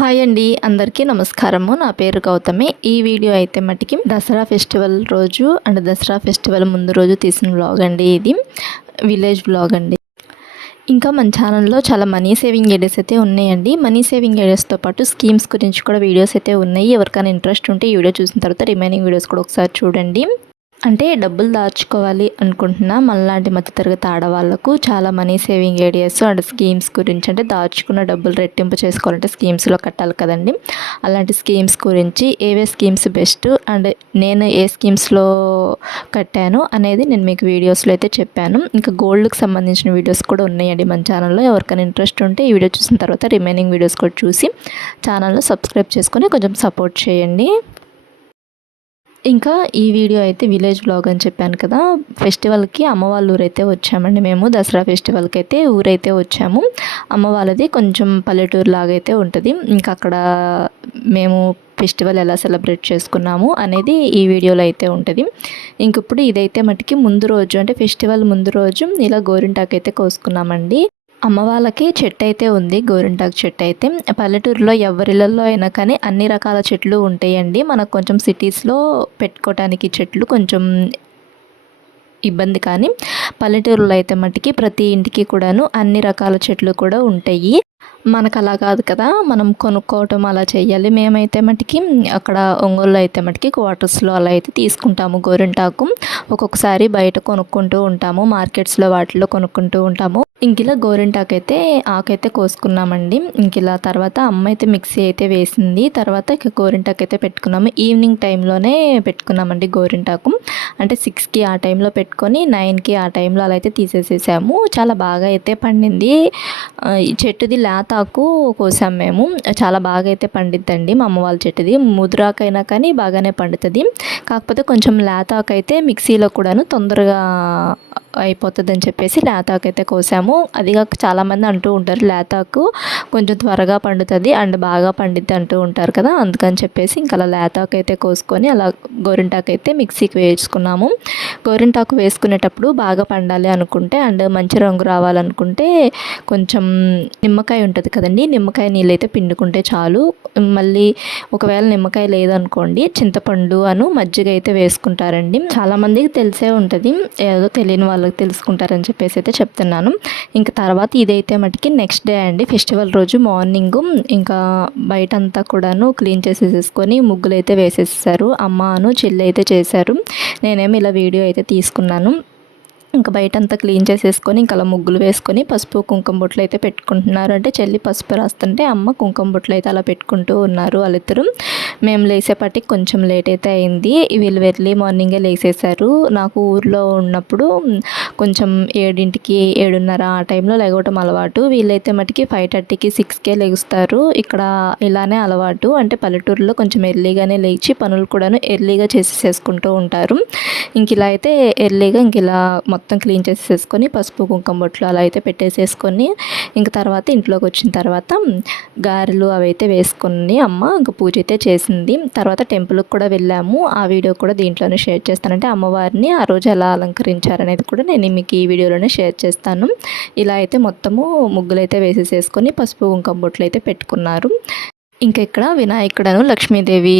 Hi అండి, అందరికీ నమస్కారము. నా పేరు గౌతమి. ఈ వీడియో అయితే మటుకి దసరా ఫెస్టివల్ రోజు అండ్ దసరా ఫెస్టివల్ ముందు రోజు తీసిన వ్లాగ్ అండి. ఇది విలేజ్ వ్లాగ్ అండి. ఇంకా మన ఛానల్లో చాలా మనీ సేవింగ్ ఐడియాస్ అయితే ఉన్నాయండి. మనీ సేవింగ్ ఐడియాస్తో పాటు స్కీమ్స్ గురించి కూడా వీడియోస్ అయితే ఉన్నాయి. ఎవరికైనా ఇంట్రెస్ట్ ఉంటే ఈ వీడియో చూసిన తర్వాత రిమైనింగ్ వీడియోస్ కూడా ఒకసారి చూడండి. అంటే డబ్బులు దాచుకోవాలి అనుకుంటున్నా మనలాంటి మధ్యతరగతి ఆడవాళ్ళకు చాలా money saving ideas and schemes గురించి, అంటే దాచుకున్న డబ్బులు రెట్టింపు చేసుకోవాలంటే స్కీమ్స్లో కట్టాలి కదండి. అలాంటి స్కీమ్స్ గురించి ఏవే స్కీమ్స్ బెస్ట్ అండ్ నేను ఏ స్కీమ్స్లో కట్టాను అనేది నేను మీకు వీడియోస్లో అయితే చెప్పాను. ఇంకా గోల్డ్కి సంబంధించిన వీడియోస్ కూడా ఉన్నాయండి మన ఛానల్లో. ఎవరికైనా ఇంట్రెస్ట్ ఉంటే ఈ వీడియో చూసిన తర్వాత రిమైనింగ్ వీడియోస్ కూడా చూసి ఛానల్ని సబ్స్క్రైబ్ చేసుకొని కొంచెం సపోర్ట్ చేయండి. ఇంకా ఈ వీడియో అయితే విలేజ్ వ్లాగ్ అని చెప్పాను కదా. ఫెస్టివల్కి అమ్మ వాళ్ళ ఊరైతే వచ్చామండి. మేము దసరా ఫెస్టివల్కి అయితే ఊరైతే వచ్చాము. అమ్మ వాళ్ళది కొంచెం పల్లెటూరు లాగైతే ఉంటుంది. ఇంకా అక్కడ మేము ఫెస్టివల్ ఎలా సెలబ్రేట్ చేసుకున్నాము అనేది ఈ వీడియోలో అయితే ఉంటుంది. ఇంక ఇప్పుడు ఇదైతే మటుకి ముందు రోజు, అంటే ఫెస్టివల్ ముందు రోజు ఇలా గోరింటాకు అయితే కోసుకున్నామండి. అమ్మ వాళ్ళకి చెట్టు అయితే ఉంది, గోరింటాకు చెట్టు అయితే. పల్లెటూరులో ఎవరిళ్ళల్లో అయినా కానీ అన్ని రకాల చెట్లు ఉంటాయండి. మనకు కొంచెం సిటీస్లో పెట్టుకోవటానికి చెట్లు కొంచెం ఇబ్బంది, కానీ పల్లెటూరులో అయితే మట్టికి ప్రతి ఇంటికి కూడాను అన్ని రకాల చెట్లు కూడా ఉంటాయి. మనకు అలా కాదు కదా, మనం కొనుక్కోవటం అలా చేయాలి. మేమైతే మటుకి అక్కడ ఒంగోలులో అయితే మటుకి క్వార్టర్స్లో అలా అయితే తీసుకుంటాము గోరింటాకు. ఒక్కొక్కసారి బయట కొనుక్కుంటూ ఉంటాము, మార్కెట్స్లో వాటిలో కొనుక్కుంటూ ఉంటాము. ఇంకిలా గోరింటాకు అయితే ఆకైతే కోసుకున్నామండి. ఇంకిలా తర్వాత అమ్మ అయితే మిక్సీ అయితే వేసింది. తర్వాత ఇక గోరింటాకు అయితే పెట్టుకున్నాము. ఈవినింగ్ టైంలోనే పెట్టుకున్నామండి గోరింటాకు. అంటే 6కి ఆ టైంలో పెట్టుకొని 9కి ఆ టైంలో అలా అయితే తీసేసేసాము. చాలా బాగా అయితే పండింది. ఈ చెట్టుది లేతాకు కోసాం మేము. చాలా బాగా అయితే పండిద్దండి మా అమ్మ వాళ్ళ చెట్టుది. ముదురాకైనా కానీ బాగానే పండుతుంది. కాకపోతే కొంచెం లేతాకు అయితే మిక్సీలో కూడాను తొందరగా అయిపోతుంది అని చెప్పేసి లేతాకు అయితే కోసాము. అదిగా చాలామంది అంటూ ఉంటారు లేతాకు కొంచెం త్వరగా పండుతుంది అండ్ బాగా పండిద్ది అంటూ ఉంటారు కదా. అందుకని చెప్పేసి ఇంకా అలా లేతాకు అయితే కోసుకొని అలా గోరింటాకు అయితే మిక్సీకి వేసుకున్నాము. గోరింటాకు వేసుకునేటప్పుడు బాగా పండాలి అనుకుంటే అండ్ మంచి రంగు రావాలనుకుంటే కొంచెం నిమ్మకాయ ఉంటుంది కదండి, నిమ్మకాయ నీళ్ళు అయితే పిండుకుంటే చాలు. మళ్ళీ ఒకవేళ నిమ్మకాయ లేదనుకోండి చింతపండు మజ్జిగ అయితే వేసుకుంటారండి. చాలామందికి తెలిసే ఉంటుంది, ఏదో తెలియని వాళ్ళకి తెలుసుకుంటారని చెప్పేసి అయితే చెప్తున్నాను. ఇంకా తర్వాత ఇదైతే మటుకి నెక్స్ట్ డే అండి, ఫెస్టివల్ రోజు మార్నింగ్ ఇంకా బయట అంతా కూడాను క్లీన్ చేసేసుకొని ముగ్గులు అయితే వేసేసారు. అమ్మను చెల్లి అయితే చేశారు. నేనేమో ఇలా వీడియో అయితే తీసుకున్నాను. ఇంకా బయటంతా క్లీన్ చేసేసుకొని ఇంకా అలా ముగ్గులు వేసుకొని పసుపు కుంకుమ బొట్లు అయితే పెట్టుకుంటున్నారు. అంటే చెల్లి పసుపు రాస్తుంటే అమ్మ కుంకుమ బొట్లు అయితే అలా పెట్టుకుంటూ ఉన్నారు వాళ్ళిద్దరు. మేము లేసేపటికి కొంచెం లేట్ అయితే అయింది. వీళ్ళు ఎర్లీ మార్నింగే లేసేసారు. నాకు ఊర్లో ఉన్నప్పుడు కొంచెం 7కి 7:30 ఆ టైంలో లేగవటం అలవాటు. వీళ్ళైతే మటుకి 5:30కి 6కే లేగుస్తారు. ఇక్కడ ఇలానే అలవాటు. అంటే పల్లెటూరులో కొంచెం ఎర్లీగానే లేచి పనులు కూడాను ఎర్లీగా చేసేసుకుంటూ ఉంటారు. ఇంక ఇలా అయితే ఎర్లీగా ఇంక ఇలా మొత్తం క్లీన్ చేసేసుకొని పసుపు కుంకుమ బొట్లు అలా అయితే పెట్టేసేసుకొని ఇంక తర్వాత ఇంట్లోకి వచ్చిన తర్వాత గారెలు అవి అయితే వేసుకొని అమ్మ ఇంక పూజ అయితే చేసింది. తర్వాత టెంపుల్కి కూడా వెళ్ళాము. ఆ వీడియో కూడా దీంట్లోనే షేర్ చేస్తానంటే అమ్మవారిని ఆ రోజు ఎలా అలంకరించారనేది కూడా నేను మీకు ఈ వీడియోలోనే షేర్ చేస్తాను. ఇలా అయితే మొత్తము ముగ్గులు అయితే వేసేసేసుకొని పసుపు కుంకుమ బొట్లు అయితే పెట్టుకున్నారు. ఇంకా ఇక్కడ వినాయకుడను లక్ష్మీదేవి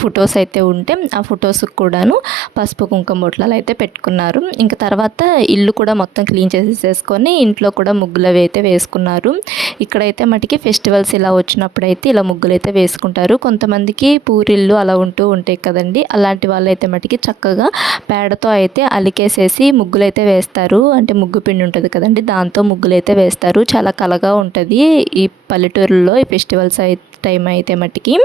ఫొటోస్ అయితే ఉంటే ఆ ఫొటోస్కి కూడాను పసుపు కుంకుమ బొట్లు అయితే పెట్టుకున్నారు. ఇంకా తర్వాత ఇల్లు కూడా మొత్తం క్లీన్ చేసేసుకొని ఇంట్లో కూడా ముగ్గులు అయితే వేసుకున్నారు. ఇక్కడైతే మటుకి ఫెస్టివల్స్ ఇలా వచ్చినప్పుడైతే ఇలా ముగ్గులు అయితే వేసుకుంటారు. కొంతమందికి పూరిళ్ళు అలా ఉంటూ ఉంటాయి కదండి, అలాంటి వాళ్ళు అయితే మటుకి చక్కగా పేడతో అయితే అలికేసేసి ముగ్గులు అయితే వేస్తారు. అంటే ముగ్గు పిండి ఉంటుంది కదండి, దాంతో ముగ్గులు అయితే వేస్తారు. చాలా కలగా ఉంటుంది ఈ పల్లెటూరులో ఈ ఫెస్టివల్స్ టైం అయితే మటుకి.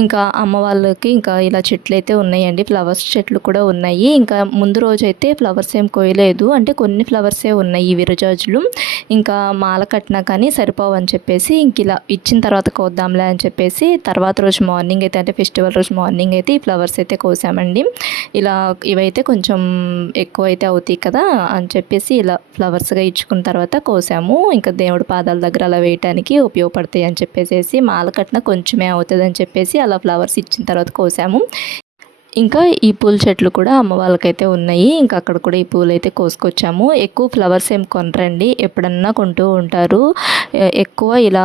ఇంకా అమ్మ వాళ్ళకి ఇంకా ఇలా చెట్లు అయితే ఉన్నాయండి, ఫ్లవర్స్ చెట్లు కూడా ఉన్నాయి. ఇంకా ముందు రోజు అయితే ఫ్లవర్స్ ఏం కోయలేదు, అంటే కొన్ని ఫ్లవర్సే ఉన్నాయి ఈ విరజాజులు. ఇంకా మాల కట్టినా కానీ సరిపోవు అని చెప్పేసి ఇంక ఇలా ఇచ్చిన తర్వాత కోద్దాంలే అని చెప్పేసి తర్వాత రోజు మార్నింగ్ అయితే, అంటే ఫెస్టివల్ రోజు మార్నింగ్ అయితే ఈ ఫ్లవర్స్ అయితే కోసామండి. ఇలా ఇవైతే కొంచెం ఎక్కువ అయితే అవుతాయి కదా అని చెప్పేసి ఇలా ఫ్లవర్స్గా ఇచ్చుకున్న తర్వాత కోసాము. ఇంకా దేవుడి పాదాల దగ్గర అలా వేయటానికి ఉపయోగపడతాయి అని చెప్పేసి, మాల కట్టిన కొంచెమే అవుతుంది అని చెప్పేసి అలా ఫ్లవర్స్ ఇచ్చిన తర్వాత కోసాము. ఇంకా ఈ పూల చెట్లు కూడా అమ్మ వాళ్ళకైతే ఉన్నాయి. ఇంకా అక్కడ కూడా ఈ పూలు అయితే కోసుకొచ్చాము. ఎక్కువ ఫ్లవర్స్ ఏం కొనరండి, ఎప్పుడన్నా కొంటూ ఉంటారు. ఎక్కువ ఇలా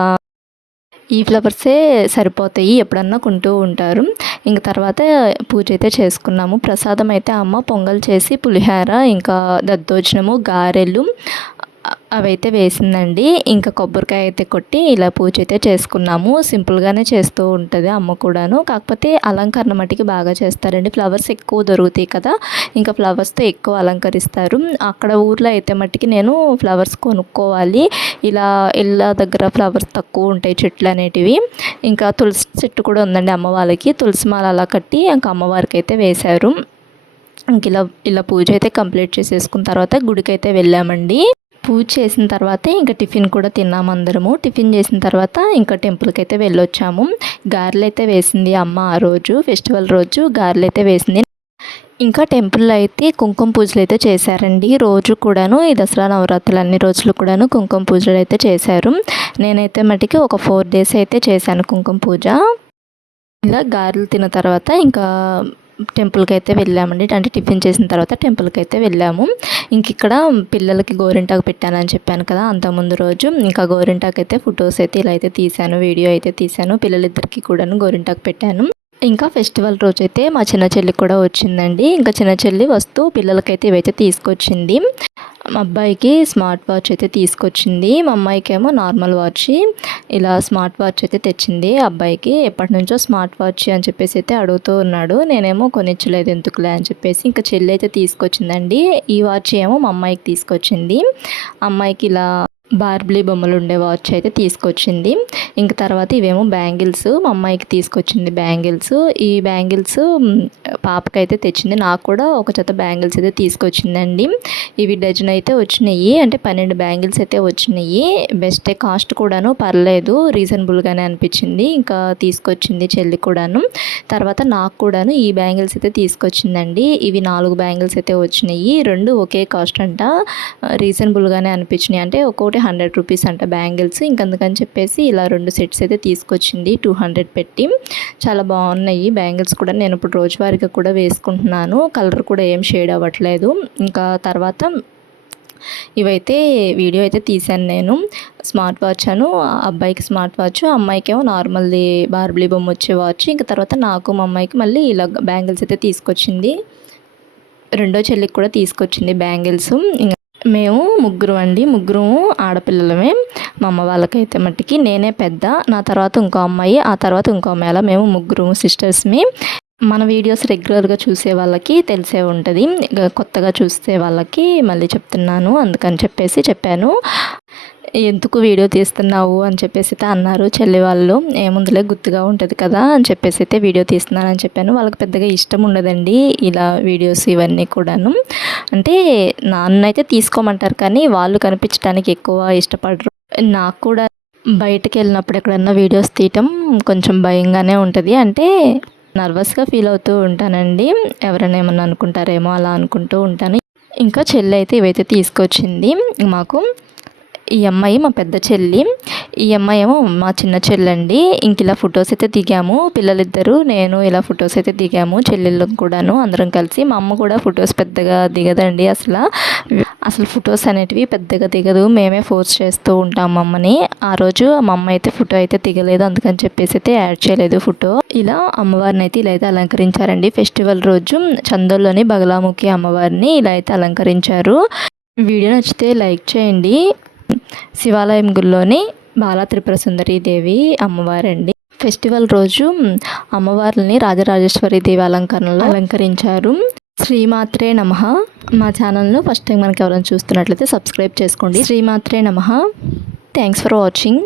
ఈ ఫ్లవర్సే సరిపోతాయి, ఎప్పుడన్నా కొంటూ ఉంటారు. ఇంక తర్వాత పూజ అయితే చేసుకున్నాము. ప్రసాదం అయితే అమ్మ పొంగల్ చేసి పులిహోర, ఇంకా దద్దోజనము, గారెలు అవైతే వేసిందండి. ఇంకా కొబ్బరికాయ అయితే కొట్టి ఇలా పూజ అయితే చేసుకున్నాము. సింపుల్గానే చేస్తూ ఉంటుంది అమ్మ కూడాను. కాకపోతే అలంకరణ మటుకి బాగా చేస్తారండి. ఫ్లవర్స్ ఎక్కువ దొరుకుతాయి కదా, ఇంకా ఫ్లవర్స్తో ఎక్కువ అలంకరిస్తారు. అక్కడ ఊర్లో అయితే మట్టుకి నేను ఫ్లవర్స్ కొనుక్కోవాలి. ఇలా ఇళ్ళ దగ్గర ఫ్లవర్స్ తక్కువ ఉంటాయి చెట్లు అనేటివి. ఇంకా తులసి చెట్టు కూడా ఉందండి అమ్మ వాళ్ళకి. తులసి మాల అలా కట్టి ఇంకా అమ్మవారికి అయితే వేశారు. ఇంక ఇలా పూజ అయితే కంప్లీట్ చేసేసుకున్న తర్వాత గుడికి అయితే వెళ్ళామండి. పూజ చేసిన తర్వాత ఇంకా టిఫిన్ కూడా తిన్నాము అందరము. టిఫిన్ చేసిన తర్వాత ఇంకా టెంపుల్కి అయితే వెళ్ళొచ్చాము. గారెలు అయితే వేసింది అమ్మ ఆ రోజు, ఫెస్టివల్ రోజు గారెలు అయితే వేసింది. ఇంకా టెంపుల్లో అయితే కుంకుమ పూజలు అయితే చేశారండి. రోజు కూడాను ఈ దసరా నవరాత్రులు అన్ని రోజులు కూడాను కుంకుమ పూజలు అయితే చేశారు. నేనైతే మటుకి ఒక 4 days అయితే చేశాను కుంకుమ పూజ. ఇలా గారెలు తిన్న తర్వాత ఇంకా టెంపుల్కి అయితే వెళ్ళామండి. అంటే టిఫిన్ చేసిన తర్వాత టెంపుల్కి అయితే వెళ్ళాము. ఇంక ఇక్కడ పిల్లలకి గోరింటాకు పెట్టానని చెప్పాను కదా అంతకుముందు రోజు. ఇంకా గోరింటాకు అయితే ఫొటోస్ అయితే ఇలా అయితే తీశాను, వీడియో అయితే తీశాను. పిల్లలిద్దరికీ కూడాను గోరింటాకు పెట్టాను. ఇంకా ఫెస్టివల్ రోజు అయితే మా చిన్న చెల్లి కూడా వచ్చిందండి. ఇంకా చిన్న చెల్లి వస్తూ పిల్లలకైతే ఇవైతే తీసుకొచ్చింది. మా అబ్బాయికి స్మార్ట్ వాచ్ అయితే తీసుకొచ్చింది. మా అమ్మాయికి ఏమో నార్మల్ వాచ్. ఇలా స్మార్ట్ వాచ్ అయితే తెచ్చింది. అబ్బాయికి ఎప్పటి నుంచో స్మార్ట్ వాచ్ అని చెప్పేసి అయితే అడుగుతూ ఉన్నాడు. నేనేమో కొనిచ్చలేదు ఎందుకులే అని చెప్పేసి ఇంకా చెల్లి అయితే తీసుకొచ్చిందండి. ఈ వాచ్ ఏమో మా అమ్మాయికి తీసుకొచ్చింది. అమ్మాయికి ఇలా బార్బీ బొమ్మలు ఉండే వాచ్ అయితే తీసుకొచ్చింది. ఇంక తర్వాత ఇవేమో బ్యాంగిల్స్ మా అమ్మాయికి తీసుకొచ్చింది. బ్యాంగిల్స్ ఈ బ్యాంగిల్స్ పాపకైతే తెచ్చింది. నాకు కూడా ఒక జత బ్యాంగిల్స్ అయితే తీసుకొచ్చిందండి. ఇవి డజన్ అయితే వచ్చినాయి, అంటే 12 బ్యాంగిల్స్ అయితే వచ్చినాయి. బెస్టే, కాస్ట్ కూడాను పర్లేదు, రీజనబుల్గానే అనిపించింది. ఇంకా తీసుకొచ్చింది చెల్లి కూడాను. తర్వాత నాకు కూడాను ఈ బ్యాంగిల్స్ అయితే తీసుకొచ్చిందండి. ఇవి 4 బ్యాంగిల్స్ అయితే వచ్చినాయి. 2 ఒకే కాస్ట్ అంట, రీజనబుల్గానే అనిపించినాయి. అంటే ఒక్కొక్కటి 100 రూపీస్ అంట బ్యాంగిల్స్. ఇంకందుకని చెప్పేసి ఇలా 2 సెట్స్ అయితే తీసుకొచ్చింది 200 పెట్టి. చాలా బాగున్నాయి బ్యాంగిల్స్ కూడా. నేను ఇప్పుడు రోజువారీగా కూడా వేసుకుంటున్నాను. కలర్ కూడా ఏం షేడ్ అవ్వట్లేదు. ఇంకా తర్వాత ఇవైతే వీడియో అయితే తీశాను నేను. స్మార్ట్ వాచ్ అను అబ్బాయికి స్మార్ట్ వాచ్, అమ్మాయికేమో నార్మల్ది బార్బీ బొమ్మ వచ్చే వాచ్. ఇంకా తర్వాత నాకు మా అమ్మాయికి మళ్ళీ ఇలా బ్యాంగిల్స్ అయితే తీసుకొచ్చింది. రెండో చెల్లికి కూడా తీసుకొచ్చింది బ్యాంగిల్స్. మేము ముగ్గురం ఆడపిల్లలమే. మా అమ్మ వాళ్ళకైతే మట్టికి నేనే పెద్ద, నా తర్వాత ఇంకో అమ్మాయి, ఆ తర్వాత ఇంకో అమ్మాయి, అలా మేము ముగ్గురు సిస్టర్స్మి. మన వీడియోస్ రెగ్యులర్గా చూసే వాళ్ళకి తెలిసే ఉంటుంది, కొత్తగా చూసే వాళ్ళకి మళ్ళీ చెప్తున్నాను, అందుకని చెప్పేసి చెప్పాను. ఎందుకు వీడియో తీస్తున్నావు అని చెప్పేసి అయితే అన్నారు చెల్లి వాళ్ళు. ఏముందులే గుర్తుగా ఉంటుంది కదా అని చెప్పేసి అయితే వీడియో తీస్తున్నానని చెప్పాను. వాళ్ళకి పెద్దగా ఇష్టం ఉండదండి ఇలా వీడియోస్ ఇవన్నీ కూడాను. అంటే నాన్నైతే తీసుకోమంటారు కానీ వాళ్ళు కనిపించడానికి ఎక్కువ ఇష్టపడరు. నాకు కూడా బయటకు వెళ్ళినప్పుడు ఎక్కడన్నా వీడియోస్ తీయటం కొంచెం భయంగానే ఉంటుంది. అంటే నర్వస్గా ఫీల్ అవుతూ ఉంటానండి, ఎవరైనా ఏమన్నా అనుకుంటారేమో అలా అనుకుంటూ ఉంటాను. ఇంకా చెల్లి అయితే ఇవైతే తీసుకొచ్చింది మాకు. ఈ అమ్మాయి మా పెద్ద చెల్లి, ఈ అమ్మాయి ఏమో మా చిన్న చెల్లండి. ఇంక ఇలా ఫొటోస్ అయితే దిగాము, పిల్లలిద్దరూ నేను ఇలా ఫొటోస్ అయితే దిగాము, చెల్లెళ్ళు కూడాను అందరం కలిసి. మా అమ్మ కూడా ఫొటోస్ పెద్దగా దిగదండి, అసలు ఫొటోస్ అనేటివి పెద్దగా దిగదు, మేమే ఫోర్స్ చేస్తూ ఉంటాం అమ్మని. ఆ రోజు మా అమ్మ అయితే ఫోటో అయితే దిగలేదు, అందుకని చెప్పేసి అయితే యాడ్ చేయలేదు ఫోటో. ఇలా అమ్మవారిని అయితే ఇలా అయితే అలంకరించారండి. ఫెస్టివల్ రోజు చందోల్లోని బగలాముఖి అమ్మవారిని ఇలా అయితే అలంకరించారు. వీడియో నచ్చితే లైక్ చేయండి. శివాలయం గుడిలోని బాలా త్రిపుర సుందరి దేవి అమ్మవారండి. ఫెస్టివల్ రోజు అమ్మవారిని రాజరాజేశ్వరి దేవి అలంకరణలో అలంకరించారు. శ్రీమాత్రే నమః. మా ఛానల్ను ఫస్ట్ టైం మనకి ఎవరైనా చూస్తున్నట్లయితే సబ్స్క్రైబ్ చేసుకోండి. శ్రీమాత్రే నమః. Thanks for watching.